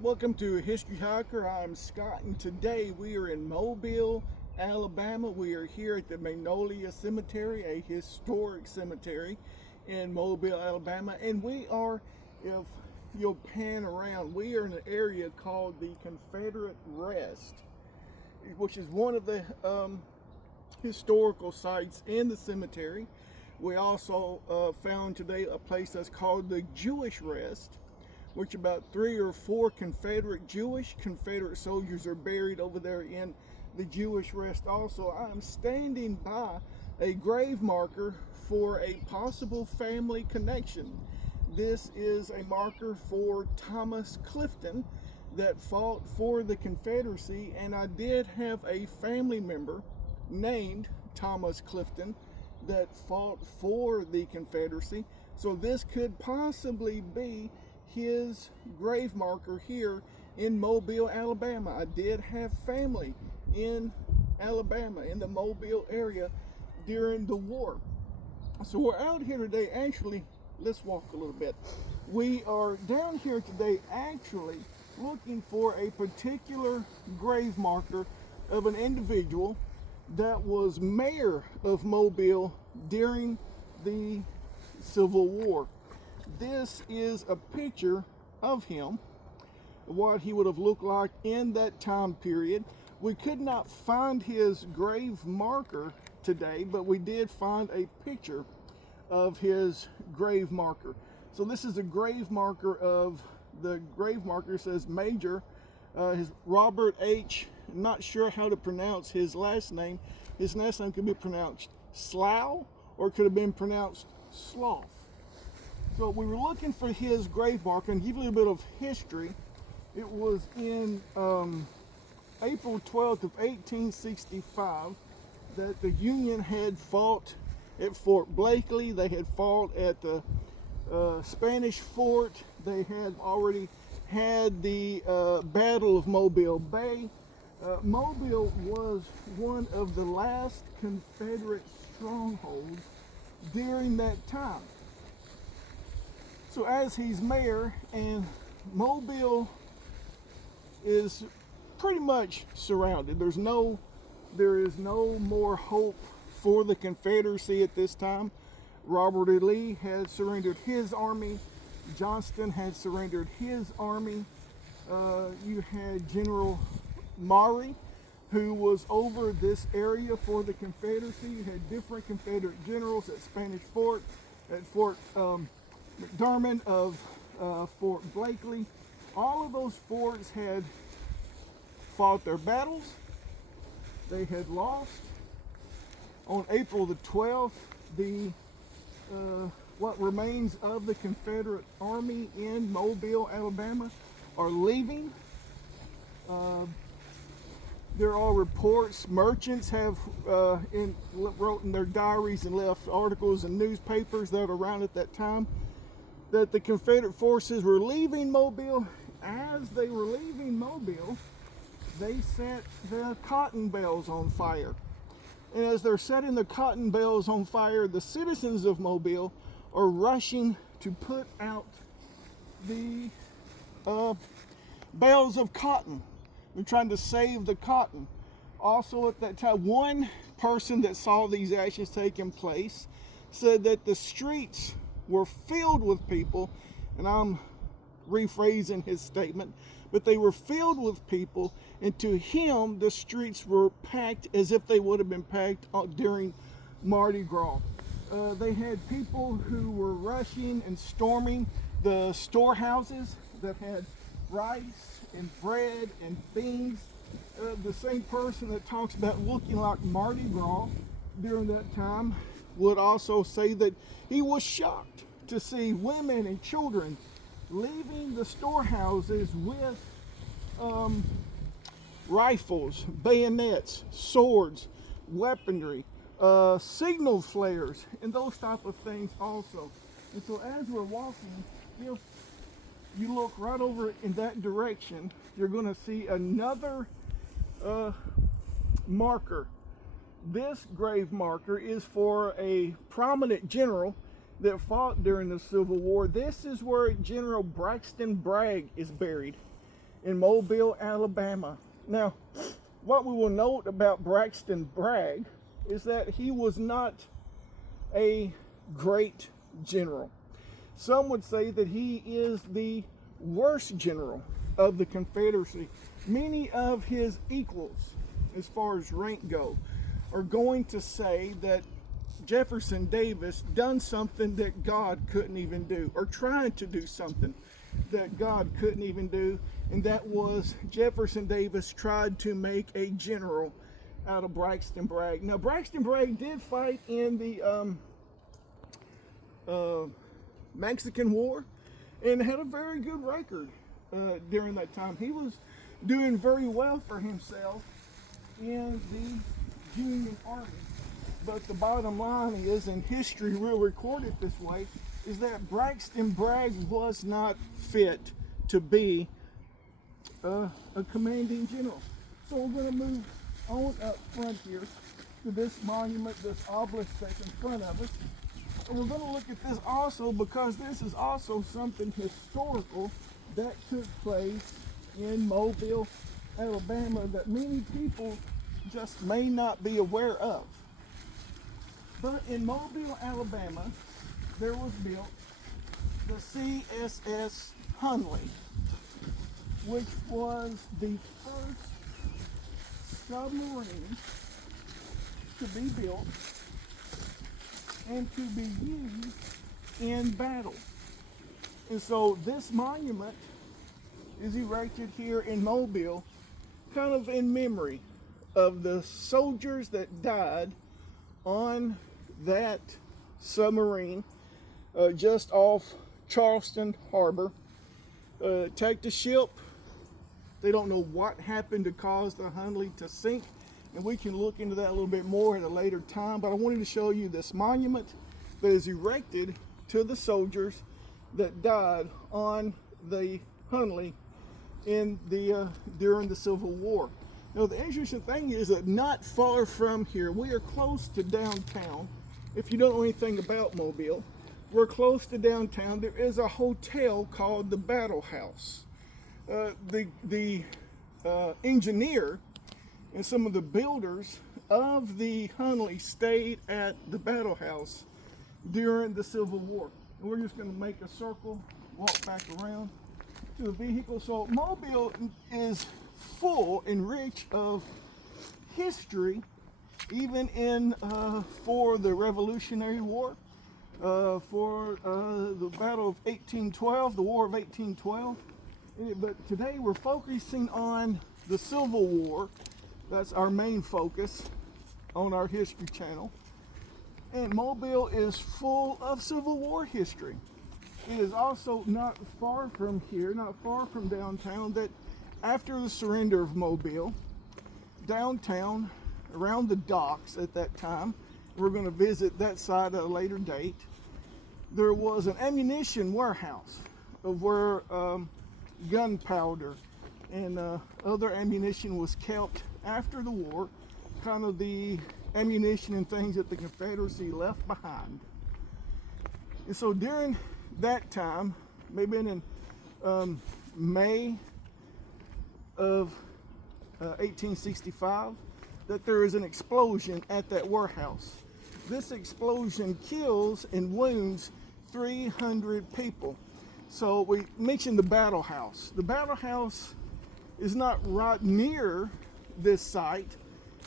Welcome to History Hiker. I'm Scott, and today we are in Mobile, Alabama. We are here at the Magnolia Cemetery, a historic cemetery in Mobile, Alabama. And we are, if you'll pan around, we are in an area called the Confederate Rest, which is one of the historical sites in the cemetery. We also found today a place that's called the Jewish Rest, which about 3 or 4 Confederate soldiers are buried over there in the Jewish Rest also. I'm standing by a grave marker for a possible family connection. This is a marker for Thomas Clifton that fought for the Confederacy, and I did have a family member named Thomas Clifton that fought for the Confederacy. So this could possibly be his grave marker here in Mobile, Alabama. I did have family in Alabama, in the Mobile area during the war. So we're out here today. Actually, let's walk a little bit. We are down here today actually looking for a particular grave marker of an individual that was mayor of Mobile during the Civil War. This is a picture of him, what he would have looked like in that time period. We could not find his grave marker today, but we did find a picture of his grave marker. So this is a grave marker of, the grave marker says Major, his Robert H., not sure how to pronounce his last name. His last name could be pronounced Slough or it could have been pronounced Slough. So we were looking for his grave marker, and give you a little bit of history. It was in April 12th of 1865 that the Union had fought at Fort Blakely. They had fought at the Spanish fort. They had already had the Battle of Mobile Bay. Mobile was one of the last Confederate strongholds during that time. So as he's mayor, and Mobile is pretty much surrounded. There is no more hope for the Confederacy at this time. Robert E. Lee had surrendered his army. Johnston had surrendered his army. You had General Maury, who was over this area for the Confederacy. You had different Confederate generals at Spanish Fort, at Fort McDermott of Fort Blakely. All of those forts had fought their battles. They had lost. On April the 12th, the what remains of the Confederate Army in Mobile, Alabama, are leaving. There are reports, merchants have wrote in their diaries and left articles in newspapers that were around at that time, that the Confederate forces were leaving Mobile. As they were leaving Mobile, they set the cotton bales on fire. And as they're setting the cotton bales on fire, the citizens of Mobile are rushing to put out the bales of cotton. They're trying to save the cotton. Also at that time, one person that saw these actions taking place said that the streets were filled with people, and I'm rephrasing his statement, but they were filled with people, and to him the streets were packed as if they would have been packed during Mardi Gras. They had people who were rushing and storming the storehouses that had rice and bread and things. The same person that talks about looking like Mardi Gras during that time would also say that he was shocked to see women and children leaving the storehouses with rifles, bayonets, swords, weaponry, signal flares, and those type of things also. And so as we're walking, if you look right over in that direction, you're going to see another marker. This grave marker is for a prominent general that fought during the Civil War. This is where General Braxton Bragg is buried. in Mobile, Alabama. Now, what we will note about Braxton Bragg is that he was not a great general. Some would say that he is the worst general of the Confederacy. Many of his equals, as far as rank go, are going to say that Jefferson Davis done something that God couldn't even do, or tried to do something that God couldn't even do, and that was Jefferson Davis tried to make a general out of Braxton Bragg. Now, Braxton Bragg did fight in the Mexican War and had a very good record during that time. He was doing very well for himself in the Union Army. But the bottom line is, and history will record it this way, is that Braxton Bragg was not fit to be a commanding general. So we're going to move on up front here to this monument, this obelisk that's in front of us. And we're going to look at this also because this is also something historical that took place in Mobile, Alabama, that many people just may not be aware of. But in Mobile, Alabama, there was built the CSS Hunley, which was the first submarine to be built and to be used in battle. And so this monument is erected here in Mobile, kind of in memory of the soldiers that died on that submarine just off Charleston Harbor. Attacked the ship. They don't know what happened to cause the Hunley to sink, and we can look into that a little bit more at a later time. But I wanted to show you this monument that is erected to the soldiers that died on the Hunley in the during the Civil War. Now, the interesting thing is that not far from here, we are close to downtown. If you don't know anything about Mobile, we're close to downtown. There is a hotel called the Battle House. The engineer and some of the builders of the Hunley stayed at the Battle House during the Civil War. And we're just going to make a circle, walk back around to the vehicle. So Mobile is full and rich of history, even in for the Revolutionary War, for the Battle of 1812, the War of 1812. But today we're focusing on the Civil War. That's our main focus on our History channel. And Mobile is full of Civil War history. It is also not far from here, not far from downtown, that after the surrender of Mobile, downtown, around the docks at that time, we're going to visit that site at a later date, there was an ammunition warehouse of where gunpowder and other ammunition was kept after the war, kind of the ammunition and things that the Confederacy left behind. And so during that time, maybe in May of 1865, that there is an explosion at that warehouse. This explosion kills and wounds 300 people. So we mentioned the Battle House. The Battle House is not right near this site.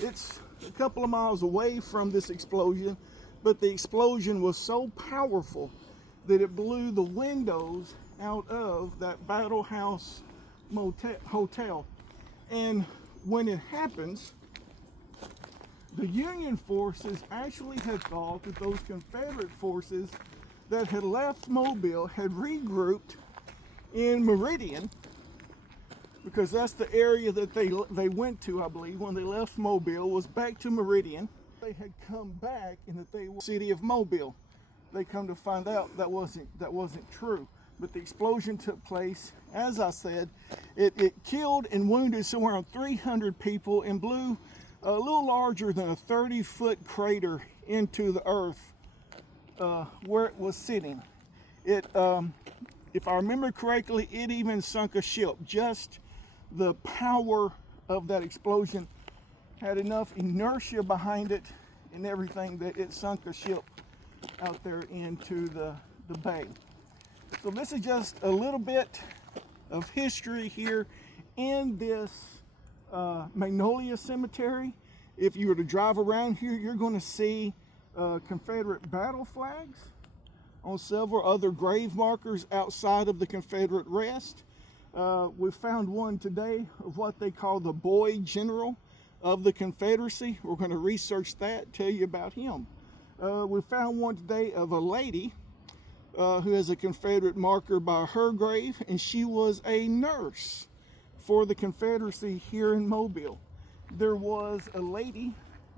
It's a couple of miles away from this explosion, but the explosion was so powerful that it blew the windows out of that Battle House hotel. And when it happens, the Union forces actually had thought that those Confederate forces that had left Mobile had regrouped in Meridian, because that's the area that they went to, I believe, when they left Mobile, was back to Meridian. They had come back and that they were the city of Mobile. They come to find out that wasn't true. But the explosion took place. As I said, it killed and wounded somewhere around 300 people and blew a little larger than a 30-foot crater into the earth where it was sitting. It, if I remember correctly, it even sunk a ship just the power of that explosion had enough inertia behind it and everything that it sunk a ship out there into the bay. So this is just a little bit of history here in this Magnolia Cemetery. If you were to drive around here, you're going to see Confederate battle flags on several other grave markers outside of the Confederate rest. We found one today of what they call the boy general of the Confederacy. We're going to research that, tell you about him. We found one today of a lady who has a Confederate marker by her grave, and she was a nurse for the Confederacy here in Mobile. There was a lady,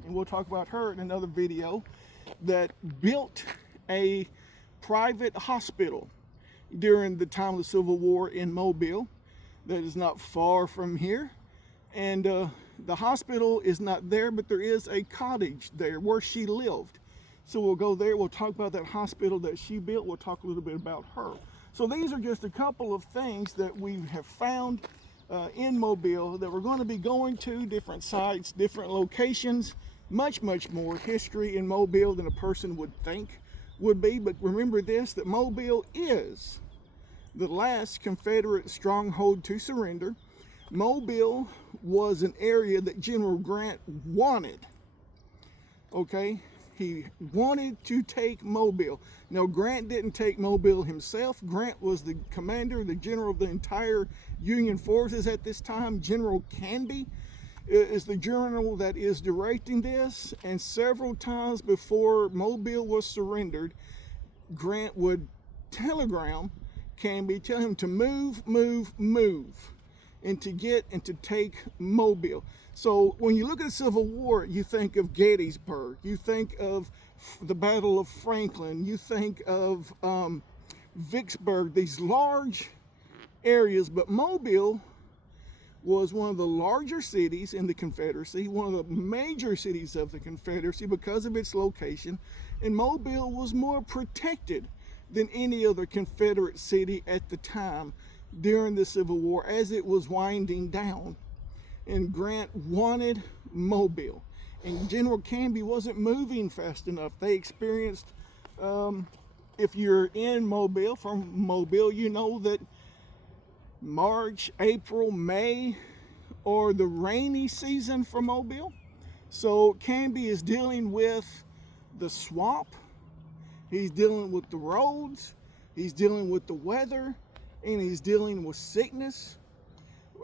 and we'll talk about her in another video, that built a private hospital during the time of the Civil War in Mobile that is not far from here. And the hospital is not there, but there is a cottage there where she lived. So we'll go there, we'll talk about that hospital that she built, we'll talk a little bit about her. So these are just a couple of things that we have found in Mobile that we're going to be going to, different sites, different locations, much more history in Mobile than a person would think would be. But remember this, that Mobile is the last Confederate stronghold to surrender. Mobile was an area that General Grant wanted. Okay, he wanted to take Mobile. Now, Grant didn't take Mobile himself. Grant was the commander, the general of the entire Union forces at this time. General Canby is the general that is directing this, and several times before Mobile was surrendered, Grant would telegram Canby, tell him to move, and to get and to take Mobile. So when you look at the Civil War, you think of Gettysburg, you think of the Battle of Franklin, you think of Vicksburg, these large areas, but Mobile was one of the larger cities in the Confederacy, one of the major cities of the Confederacy because of its location, and Mobile was more protected than any other Confederate city at the time during the Civil War as it was winding down. And Grant wanted Mobile, and General Canby wasn't moving fast enough. They experienced, if you're in Mobile, from Mobile, you know that March, April, May are the rainy season for Mobile. So Canby is dealing with the swamp, he's dealing with the roads, he's dealing with the weather, and he's dealing with sickness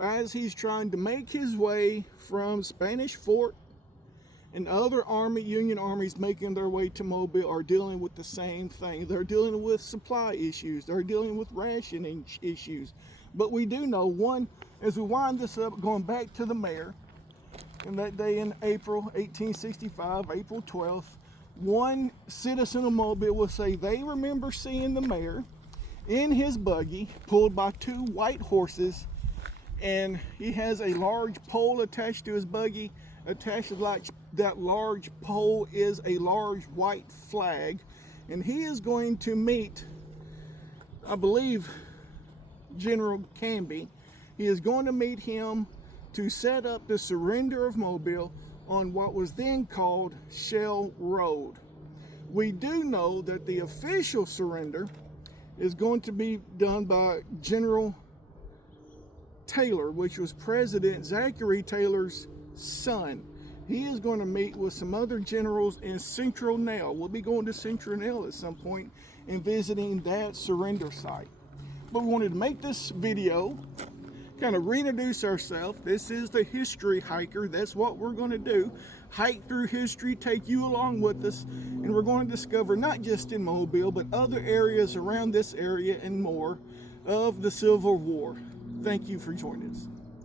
as he's trying to make his way from Spanish Fort, and other Union armies making their way to Mobile are dealing with the same thing. They're dealing with supply issues, they're dealing with rationing issues. But we do know, one, as we wind this up, going back to the mayor, and that day in April 1865, April 12th, one citizen of Mobile will say they remember seeing the mayor in his buggy pulled by two white horses, and he has a large pole attached to his buggy. Attached to that large pole is a large white flag, and he is going to meet, I believe, General Canby. He is going to meet him to set up the surrender of Mobile on what was then called Shell Road. We do know that the official surrender is going to be done by General Taylor, which was President Zachary Taylor's son. He is going to meet with some other generals in Central Nell. We'll be going to Central Nell at some point and visiting that surrender site. But we wanted to make this video, kind of reintroduce ourselves. This is the History Hiker. That's what we're going to do. Hike through history, take you along with us, and we're going to discover not just in Mobile, but other areas around this area and more of the Civil War. Thank you for joining us.